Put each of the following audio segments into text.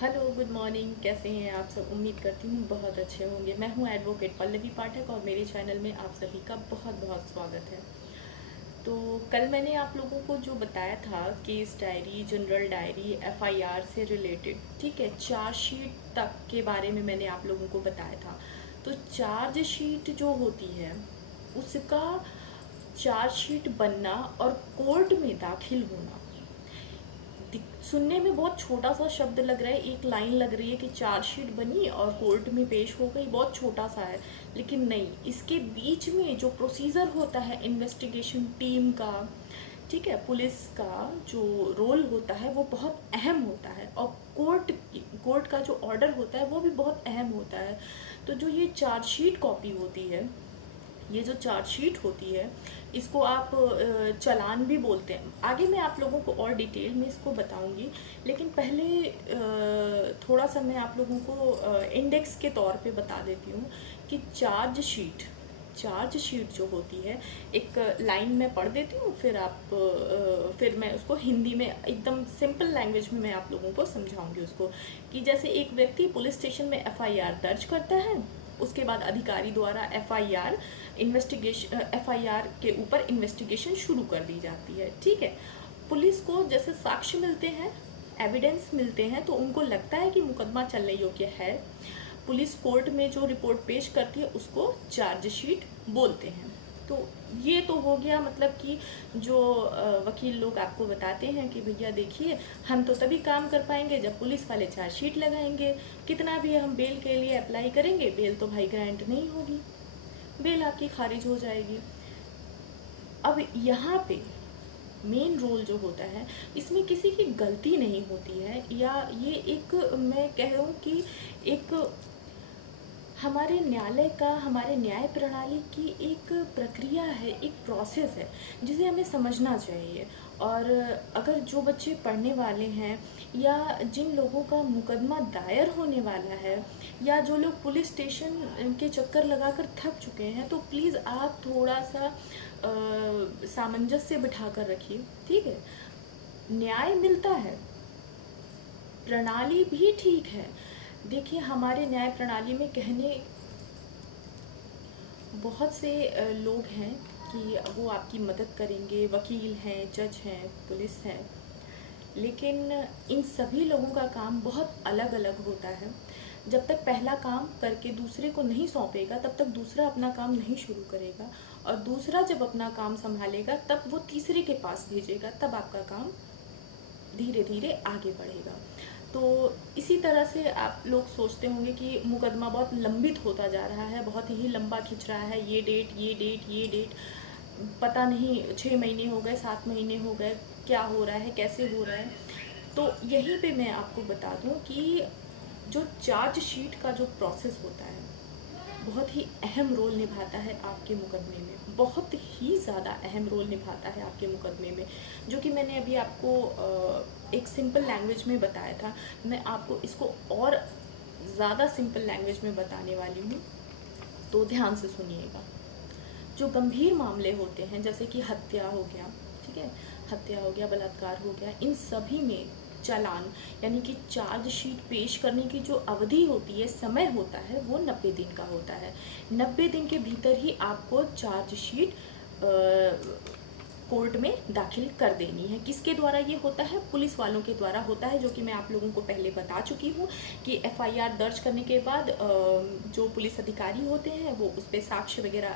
Hello, good morning. कैसे हैं आप सब? उम्मीद करती हूँ बहुत अच्छे होंगे। मैं हूँ एडवोकेट पल्लवी पाठक और मेरे चैनल में आप सभी का बहुत बहुत स्वागत है। तो कल मैंने आप लोगों को जो बताया था case diary, general diary, FIR से रिलेटेड, ठीक है, चार्जशीट तक के बारे में मैंने आप लोगों को बताया था। तो चार्जशीट जो होती है उसका चार्जशीट बनना और कोर्ट में दाखिल होना सुनने में बहुत छोटा सा शब्द लग रहा है, एक लाइन लग रही है कि चार्जशीट बनी और कोर्ट में पेश हो गई, बहुत छोटा सा है। लेकिन नहीं, इसके बीच में जो प्रोसीजर होता है इन्वेस्टिगेशन टीम का, ठीक है, पुलिस का जो रोल होता है वो बहुत अहम होता है। और कोर्ट का जो ऑर्डर होता है वो भी बहुत अहम होता है। तो जो ये चार्जशीट कॉपी होती है, ये जो चार्जशीट होती है, इसको आप चालान भी बोलते हैं। आगे मैं आप लोगों को और डिटेल में इसको बताऊंगी, लेकिन पहले थोड़ा सा मैं आप लोगों को इंडेक्स के तौर पे बता देती हूँ कि चार्जशीट जो होती है, एक लाइन में पढ़ देती हूँ, फिर मैं उसको हिंदी में एकदम सिंपल लैंग्वेज में मैं आप लोगों को समझाऊंगी उसको। कि जैसे एक व्यक्ति पुलिस स्टेशन में एफआईआर दर्ज करता है, उसके बाद अधिकारी द्वारा एफआईआर के ऊपर इन्वेस्टिगेशन शुरू कर दी जाती है, ठीक है। पुलिस को जैसे साक्ष्य मिलते हैं, एविडेंस मिलते हैं, तो उनको लगता है कि मुकदमा चलने योग्य है। पुलिस कोर्ट में जो रिपोर्ट पेश करती है उसको चार्जशीट बोलते हैं। तो ये तो हो गया, मतलब कि जो वकील लोग आपको बताते हैं कि भैया देखिए, हम तो तभी काम कर पाएंगे जब पुलिस वाले चार्जशीट लगाएंगे। कितना भी हम बेल के लिए अप्लाई करेंगे, बेल तो भाई ग्रांट नहीं होगी, बेल आपकी खारिज हो जाएगी। अब यहाँ पे मेन रोल जो होता है, इसमें किसी की गलती नहीं होती है, या ये एक, मैं कह रहा हूँ कि एक हमारे न्यायालय का, हमारे न्याय प्रणाली की एक प्रक्रिया है, एक प्रोसेस है जिसे हमें समझना चाहिए। और अगर जो बच्चे पढ़ने वाले हैं, या जिन लोगों का मुकदमा दायर होने वाला है, या जो लोग पुलिस स्टेशन के चक्कर लगाकर थक चुके हैं, तो प्लीज़ आप थोड़ा सा सामंजस्य बिठा कर रखिए, ठीक है। न्याय मिलता है, प्रणाली भी ठीक है। देखिए, हमारे न्याय प्रणाली में कहने बहुत से लोग हैं कि वो आपकी मदद करेंगे, वकील हैं, जज हैं, पुलिस हैं, लेकिन इन सभी लोगों का काम बहुत अलग अलग होता है। जब तक पहला काम करके दूसरे को नहीं सौंपेगा, तब तक दूसरा अपना काम नहीं शुरू करेगा, और दूसरा जब अपना काम संभालेगा तब वो तीसरे के पास भेजेगा, तब आपका काम धीरे धीरे आगे बढ़ेगा। तो इसी तरह से आप लोग सोचते होंगे कि मुकदमा बहुत लंबित होता जा रहा है, बहुत ही लंबा खिंच रहा है, ये डेट ये डेट ये डेट, पता नहीं 6 महीने हो गए, 7 महीने हो गए, क्या हो रहा है, कैसे हो रहा है। तो यहीं पे मैं आपको बता दूं कि जो चार्जशीट का जो प्रोसेस होता है बहुत ही अहम रोल निभाता है आपके मुकदमे में, बहुत ही ज़्यादा अहम रोल निभाता है आपके मुकदमे में। जो कि मैंने अभी आपको एक सिंपल लैंग्वेज में बताया था, मैं आपको इसको और ज़्यादा सिंपल लैंग्वेज में बताने वाली हूँ, तो ध्यान से सुनिएगा। जो गंभीर मामले होते हैं, जैसे कि हत्या हो गया, ठीक है, हत्या हो गया, बलात्कार हो गया, इन सभी में चालान यानी कि चार्जशीट पेश करने की जो अवधि होती है, समय होता है, वो 90 दिन का होता है। 90 दिन के भीतर ही आपको चार्जशीट कोर्ट में दाखिल कर देनी है। किसके द्वारा ये होता है? पुलिस वालों के द्वारा होता है, जो कि मैं आप लोगों को पहले बता चुकी हूँ कि एफआईआर दर्ज करने के बाद जो पुलिस अधिकारी होते हैं वो उस पर साक्ष्य वगैरह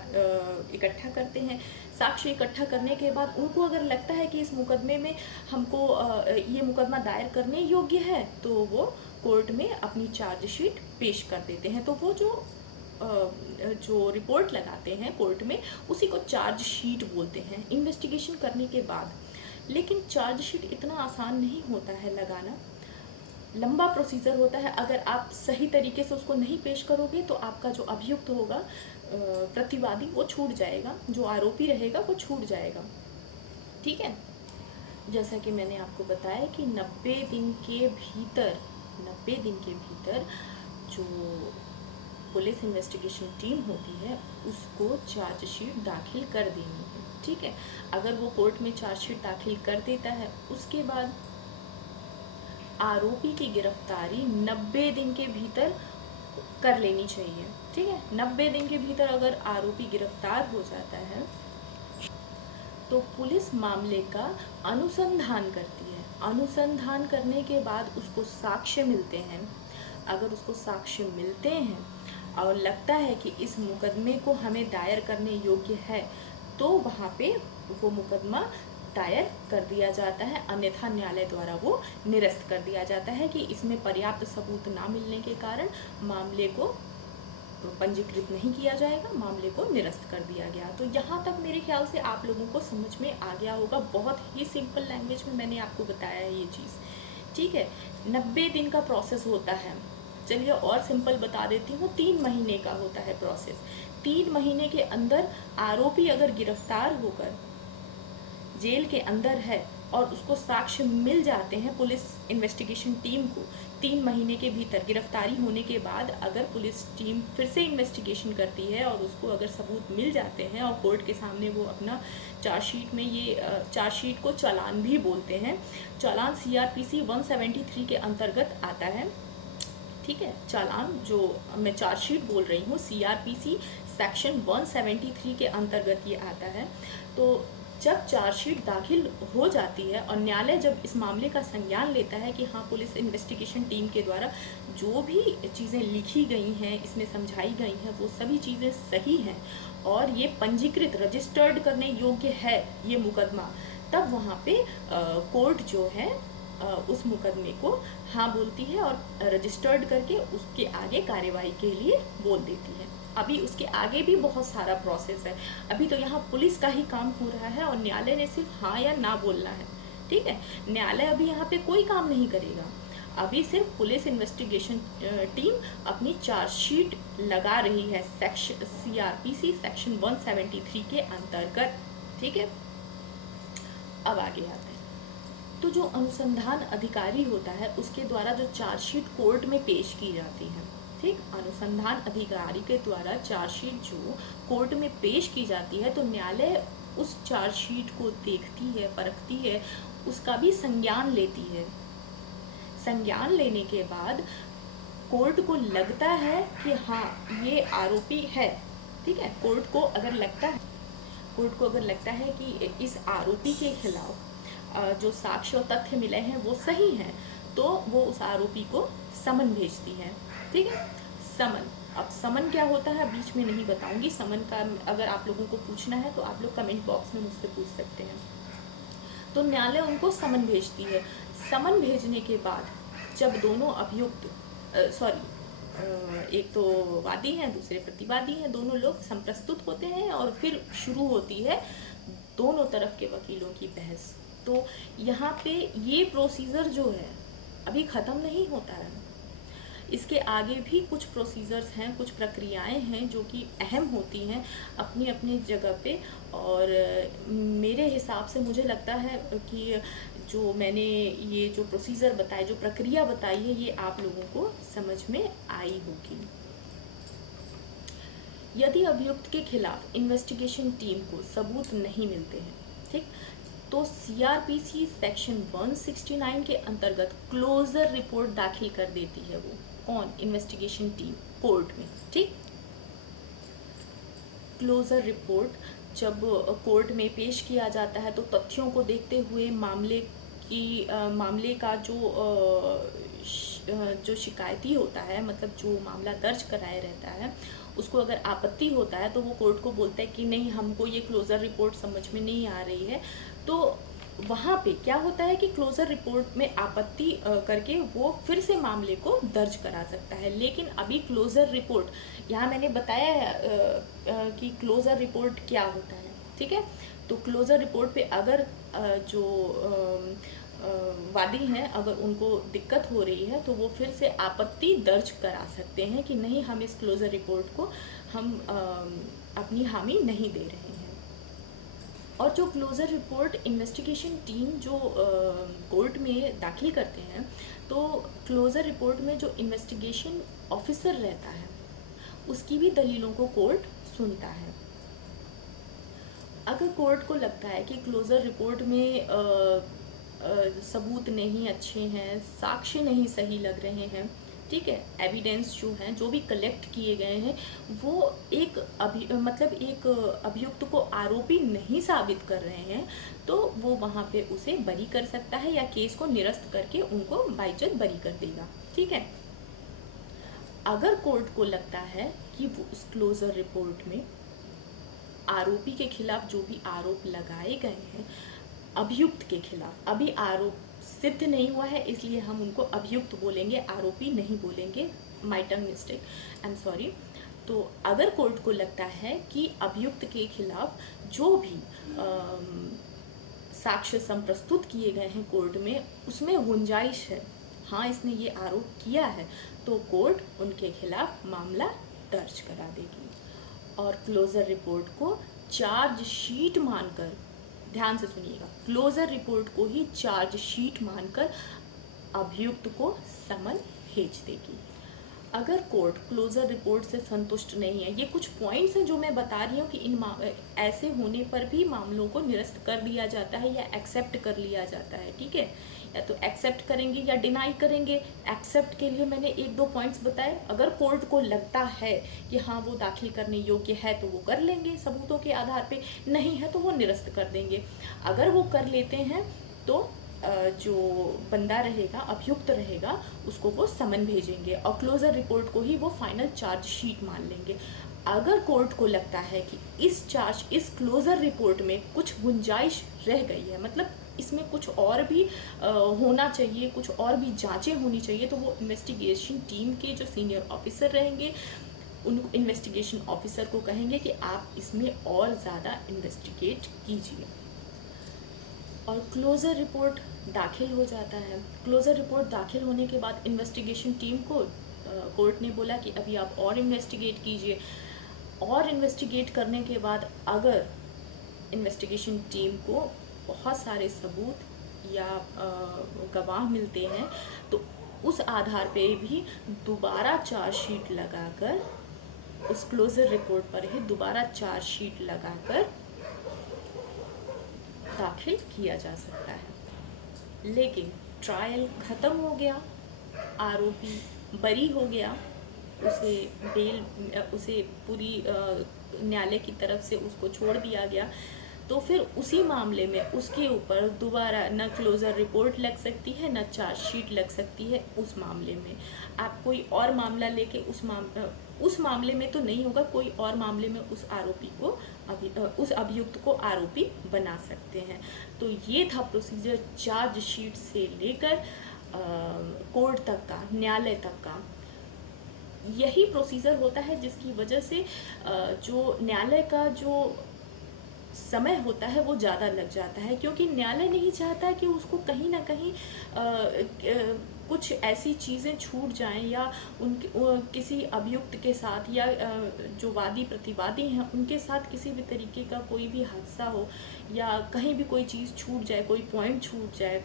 इकट्ठा करते हैं। साक्ष्य इकट्ठा करने के बाद उनको अगर लगता है कि इस मुकदमे में हमको ये मुकदमा दायर करने योग्य है, तो वो कोर्ट में अपनी चार्जशीट पेश कर देते हैं। तो वो जो रिपोर्ट लगाते हैं कोर्ट में, उसी को चार्जशीट बोलते हैं इन्वेस्टिगेशन करने के बाद। लेकिन चार्जशीट इतना आसान नहीं होता है लगाना, लंबा प्रोसीजर होता है। अगर आप सही तरीके से उसको नहीं पेश करोगे तो आपका जो अभियुक्त होगा, प्रतिवादी, वो छूट जाएगा, जो आरोपी रहेगा वो छूट जाएगा, ठीक है। जैसा कि मैंने आपको बताया कि 90 दिन के भीतर जो पुलिस इन्वेस्टिगेशन टीम होती है उसको चार्जशीट दाखिल कर देनी है, ठीक है। अगर वो कोर्ट में चार्जशीट दाखिल कर देता है, उसके बाद आरोपी की गिरफ्तारी 90 दिन के भीतर कर लेनी चाहिए। ठीक है, 90 दिन के भीतर अगर आरोपी गिरफ्तार हो जाता है तो पुलिस मामले का अनुसंधान करती है। अनुसंधान करने के बाद उसको साक्ष्य मिलते हैं। अगर उसको साक्ष्य मिलते हैं और लगता है कि इस मुकदमे को हमें दायर करने योग्य है, तो वहाँ पे वो मुकदमा दायर कर दिया जाता है, अन्यथा न्यायालय द्वारा वो निरस्त कर दिया जाता है कि इसमें पर्याप्त सबूत ना मिलने के कारण मामले को पंजीकृत नहीं किया जाएगा, मामले को निरस्त कर दिया गया। तो यहाँ तक मेरे ख्याल से आप लोगों को समझ में आ गया होगा। बहुत ही सिंपल लैंग्वेज में मैंने आपको बताया है ये चीज़। ठीक है, 90 दिन का प्रोसेस होता है। चलिए और सिंपल बता देती हूँ, 3 महीने का होता है प्रोसेस। 3 महीने के अंदर आरोपी अगर गिरफ्तार होकर जेल के अंदर है और उसको साक्ष्य मिल जाते हैं पुलिस इन्वेस्टिगेशन टीम को, 3 महीने के भीतर गिरफ्तारी होने के बाद अगर पुलिस टीम फिर से इन्वेस्टिगेशन करती है और उसको अगर सबूत मिल जाते हैं और कोर्ट के सामने वो अपना चार्जशीट में, ये चार्जशीट को चालान भी बोलते हैं, चालान CRPC 173 के अंतर्गत आता है। ठीक है, चालान जो मैं चार्जशीट बोल रही हूँ CRPC सेक्शन 173 के अंतर्गत ये आता है। तो जब चार्जशीट दाखिल हो जाती है और न्यायालय जब इस मामले का संज्ञान लेता है कि हाँ, पुलिस इन्वेस्टिगेशन टीम के द्वारा जो भी चीज़ें लिखी गई हैं, इसमें समझाई गई हैं, वो सभी चीज़ें सही हैं और ये पंजीकृत रजिस्टर्ड करने योग्य है ये मुकदमा, तब वहाँ पे कोर्ट जो है उस मुकदमे को हाँ बोलती है और रजिस्टर्ड करके उसके आगे कार्यवाही के लिए बोल देती है। अभी उसके आगे भी बहुत सारा प्रोसेस है। अभी तो यहाँ पुलिस का ही काम हो रहा है और न्यायालय ने सिर्फ हाँ या ना बोलना है। ठीक है, न्यायालय अभी यहाँ पे कोई काम नहीं करेगा। अभी सिर्फ पुलिस इन्वेस्टिगेशन टीम अपनी चार्जशीट लगा रही है सेक्शन CRPC सेक्शन 173 के अंतर्गत। ठीक है, अब आगे आते हैं। तो जो अनुसंधान अधिकारी होता है उसके द्वारा जो चार्जशीट कोर्ट में पेश की जाती है, ठीक, अनुसंधान अधिकारी के द्वारा चार्जशीट जो कोर्ट में पेश की जाती है, तो न्यायालय उस चार्जशीट को देखती है, परखती है, उसका भी संज्ञान लेती है। संज्ञान लेने के बाद कोर्ट को लगता है कि हाँ, ये आरोपी है। ठीक है, कोर्ट को अगर लगता है कि इस आरोपी के खिलाफ जो साक्ष्य और तथ्य मिले हैं वो सही हैं, तो वो उस आरोपी को समन भेजती है। ठीक है, समन, अब समन क्या होता है बीच में नहीं बताऊंगी। समन का अगर आप लोगों को पूछना है तो आप लोग कमेंट बॉक्स में मुझसे पूछ सकते हैं। तो न्यायालय उनको समन भेजती है। समन भेजने के बाद जब दोनों अभियुक्त एक तो वादी हैं, दूसरे प्रतिवादी हैं, दोनों लोग संप्रस्तुत होते हैं और फिर शुरू होती है दोनों तरफ के वकीलों की बहस। तो यहाँ पे ये प्रोसीजर जो है अभी ख़त्म नहीं होता है। इसके आगे भी कुछ प्रोसीजर्स हैं, कुछ प्रक्रियाएं हैं जो कि अहम होती हैं अपनी अपनी जगह पे। और मेरे हिसाब से मुझे लगता है कि जो मैंने ये जो प्रोसीजर बताए, जो प्रक्रिया बताई है, ये आप लोगों को समझ में आई होगी। यदि अभियुक्त के खिलाफ इन्वेस्टिगेशन टीम को सबूत नहीं मिलते हैं, ठीक, तो CRPC सेक्शन 169 के अंतर्गत क्लोजर रिपोर्ट दाखिल कर देती है वो। कौन? इन्वेस्टिगेशन टीम कोर्ट में। ठीक, क्लोजर रिपोर्ट जब कोर्ट में पेश किया जाता है तो तथ्यों को देखते हुए मामले का जो शिकायती होता है, मतलब जो मामला दर्ज कराया रहता है, उसको अगर आपत्ति होता है तो वो कोर्ट को बोलता है कि नहीं, हमको ये क्लोजर रिपोर्ट समझ में नहीं आ रही है। तो वहाँ पे क्या होता है कि क्लोजर रिपोर्ट में आपत्ति करके वो फिर से मामले को दर्ज करा सकता है। लेकिन अभी क्लोजर रिपोर्ट, यहाँ मैंने बताया है कि क्लोजर रिपोर्ट क्या होता है। ठीक है, तो क्लोजर रिपोर्ट पे अगर जो वादी हैं, अगर उनको दिक्कत हो रही है तो वो फिर से आपत्ति दर्ज करा सकते हैं कि नहीं, हम इस क्लोजर रिपोर्ट को हम अपनी हामी नहीं दे रहे हैं। और जो क्लोजर रिपोर्ट इन्वेस्टिगेशन टीम जो कोर्ट में दाखिल करते हैं, तो क्लोजर रिपोर्ट में जो इन्वेस्टिगेशन ऑफिसर रहता है उसकी भी दलीलों को कोर्ट सुनता है। अगर कोर्ट को लगता है कि क्लोजर रिपोर्ट में सबूत नहीं अच्छे हैं, साक्ष्य नहीं सही लग रहे हैं, ठीक है, एविडेंस जो हैं, जो भी कलेक्ट किए गए हैं, वो एक एक अभियुक्त को आरोपी नहीं साबित कर रहे हैं, तो वो वहाँ पे उसे बरी कर सकता है या केस को निरस्त करके उनको बाइज्जत बरी कर देगा, ठीक है। अगर कोर्ट को लगता है कि वो उस क्लोजर रिपोर्ट में आरोपी के खिलाफ जो भी आरोप लगाए गए हैं, अभियुक्त के खिलाफ, अभी आरोप सिद्ध नहीं हुआ है इसलिए हम उनको अभियुक्त बोलेंगे, आरोपी नहीं बोलेंगे, my tongue mistake, I am sorry. तो अगर कोर्ट को लगता है कि अभियुक्त के खिलाफ जो भी साक्ष्य प्रस्तुत किए गए हैं कोर्ट में, उसमें गुंजाइश है, हाँ इसने ये आरोप किया है, तो कोर्ट उनके खिलाफ मामला दर्ज करा देगी और क्लोजर रिपोर्ट को चार्जशीट मानकर, ध्यान से सुनिएगा, क्लोजर रिपोर्ट को ही चार्जशीट मानकर अभियुक्त को समन भेज देगी। अगर कोर्ट क्लोजर रिपोर्ट से संतुष्ट नहीं है, ये कुछ पॉइंट्स हैं जो मैं बता रही हूँ कि ऐसे होने पर भी मामलों को निरस्त कर दिया जाता है या एक्सेप्ट कर लिया जाता है, ठीक है, या तो एक्सेप्ट करेंगे या डिनाई करेंगे। एक्सेप्ट के लिए मैंने 1-2 पॉइंट्स बताए। अगर कोर्ट को लगता है कि हाँ वो दाखिल करने योग्य है तो वो कर लेंगे सबूतों के आधार पे, नहीं है तो वो निरस्त कर देंगे। अगर वो कर लेते हैं तो जो बंदा रहेगा, अभियुक्त रहेगा, उसको वो समन भेजेंगे और क्लोजर रिपोर्ट को ही वो फाइनल चार्जशीट मान लेंगे। अगर कोर्ट को लगता है कि इस क्लोजर रिपोर्ट में कुछ गुंजाइश रह गई है, मतलब इसमें कुछ और भी होना चाहिए, कुछ और भी जांचें होनी चाहिए, तो वो इन्वेस्टिगेशन टीम के जो सीनियर ऑफिसर रहेंगे उन इन्वेस्टिगेशन ऑफिसर को कहेंगे कि आप इसमें और ज़्यादा इन्वेस्टिगेट कीजिए। और क्लोज़र रिपोर्ट दाखिल हो जाता है। क्लोज़र रिपोर्ट दाखिल होने के बाद इन्वेस्टिगेशन टीम को कोर्ट ने बोला कि अभी आप और इन्वेस्टिगेट कीजिए, और इन्वेस्टिगेट करने के बाद अगर इन्वेस्टिगेशन टीम को बहुत सारे सबूत या गवाह मिलते हैं तो उस आधार पे भी दोबारा चार्जशीट लगाकर, उस क्लोज़र रिपोर्ट पर ही दोबारा चार्जशीट लगाकर दाखिल किया जा सकता है। लेकिन ट्रायल ख़त्म हो गया, आरोपी बरी हो गया, उसे पूरी न्यायालय की तरफ से उसको छोड़ दिया गया, तो फिर उसी मामले में उसके ऊपर दोबारा न क्लोज़र रिपोर्ट लग सकती है न चार्जशीट लग सकती है। उस मामले में आप कोई और मामला लेके उस मामले में तो नहीं होगा, कोई और मामले में उस आरोपी को उस अभियुक्त को आरोपी बना सकते हैं। तो ये था प्रोसीजर चार्जशीट से लेकर कोर्ट तक का, न्यायालय तक का। यही प्रोसीजर होता है जिसकी वजह से जो न्यायालय का जो समय होता है वो ज़्यादा लग जाता है, क्योंकि न्यायालय नहीं चाहता कि उसको कहीं ना कहीं कुछ ऐसी चीज़ें छूट जाएं या किसी अभियुक्त के साथ या जो वादी प्रतिवादी हैं उनके साथ किसी भी तरीके का कोई भी हादसा हो या कहीं भी कोई चीज़ छूट जाए, कोई पॉइंट छूट जाए।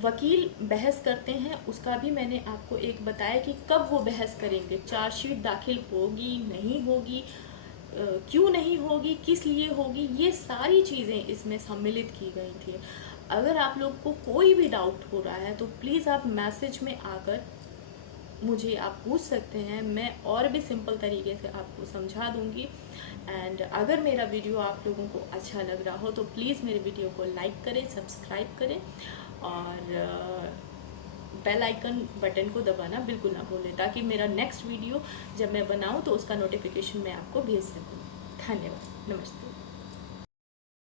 वकील बहस करते हैं, उसका भी मैंने आपको एक बताया कि कब वो बहस करेंगे, चार्जशीट दाखिल होगी नहीं होगी, क्यों नहीं होगी, किस लिए होगी, ये सारी चीज़ें इसमें सम्मिलित की गई थी। अगर आप लोग को कोई भी डाउट हो रहा है तो प्लीज़ आप मैसेज में आकर मुझे आप पूछ सकते हैं, मैं और भी सिंपल तरीके से आपको समझा दूंगी। एंड अगर मेरा वीडियो आप लोगों को अच्छा लग रहा हो तो प्लीज़ मेरे वीडियो को लाइक करें, सब्सक्राइब करें और बेल आइकन बटन को दबाना बिल्कुल ना भूलें, ताकि मेरा नेक्स्ट वीडियो जब मैं बनाऊं तो उसका नोटिफिकेशन मैं आपको भेज सकूं। धन्यवाद, नमस्ते।